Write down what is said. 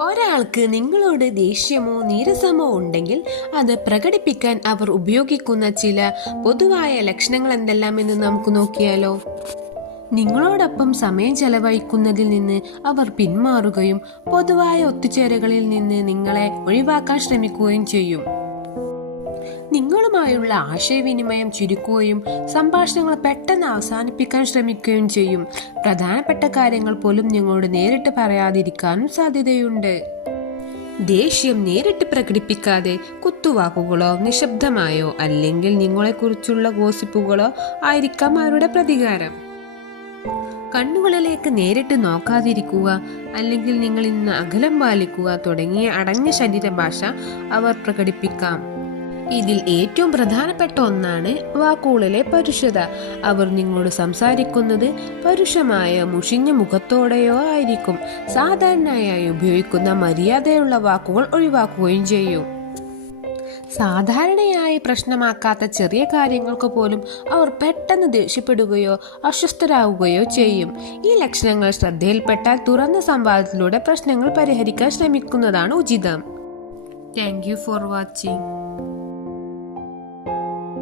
ഒരാൾക്ക് നിങ്ങളോട് ദേഷ്യമോ നീരസമോ ഉണ്ടെങ്കിൽ അത് പ്രകടിപ്പിക്കാൻ അവർ ഉപയോഗിക്കുന്ന ചില പൊതുവായ ലക്ഷണങ്ങൾ എന്തെല്ലാമെന്ന് നമുക്ക് നോക്കിയാലോ. നിങ്ങളോടൊപ്പം സമയം ചെലവഴിക്കുന്നതിൽ നിന്ന് അവർ പിന്മാറുകയും പൊതുവായ ഒത്തുചേരലുകളിൽ നിന്ന് നിങ്ങളെ ഒഴിവാക്കാൻ ശ്രമിക്കുകയും ചെയ്യും. നിങ്ങളുമായുള്ള ആശയവിനിമയം ചുരുക്കുകയും സംഭാഷണങ്ങൾ പെട്ടെന്ന് അവസാനിപ്പിക്കാൻ ശ്രമിക്കുകയും ചെയ്യും. പ്രധാനപ്പെട്ട കാര്യങ്ങൾ പോലും നിങ്ങളോട് നേരിട്ട് പറയാതിരിക്കാനും സാധ്യതയുണ്ട്. ദേഷ്യം നേരിട്ട് പ്രകടിപ്പിക്കാതെ കുത്തുവാക്കുകളോ നിശബ്ദമായോ അല്ലെങ്കിൽ നിങ്ങളെക്കുറിച്ചുള്ള ഗോസിപ്പുകളോ ആയിരിക്കാം അവരുടെ പ്രതികാരം. കണ്ണുകളിലേക്ക് നേരിട്ട് നോക്കാതിരിക്കുക അല്ലെങ്കിൽ നിങ്ങളിൽ നിന്ന് അകലം പാലിക്കുക തുടങ്ങിയ അടഞ്ഞ ശരീരഭാഷ അവർ പ്രകടിപ്പിക്കാം. ഇതിൽ ഏറ്റവും പ്രധാനപ്പെട്ട ഒന്നാണ് വാക്കുകളിലെ പരുഷത. അവർ നിങ്ങളോട് സംസാരിക്കുന്നത് പരുഷമായ മുഷിഞ്ഞ മുഖത്തോടെയോ ആയിരിക്കും. സാധാരണയായി ഉപയോഗിക്കുന്ന മര്യാദയുള്ള വാക്കുകൾ ഒഴിവാക്കുകയും ചെയ്യും. സാധാരണയായി പ്രശ്നമാക്കാത്ത ചെറിയ കാര്യങ്ങൾക്ക് പോലും അവർ പെട്ടെന്ന് ദേഷ്യപ്പെടുകയോ അസ്വസ്ഥരാകുകയോ ചെയ്യും. ഈ ലക്ഷണങ്ങൾ ശ്രദ്ധയിൽപ്പെട്ടാൽ തുറന്ന സംവാദത്തിലൂടെ പ്രശ്നങ്ങൾ പരിഹരിക്കാൻ ശ്രമിക്കുന്നതാണ് ഉചിതം. Thank you for watching.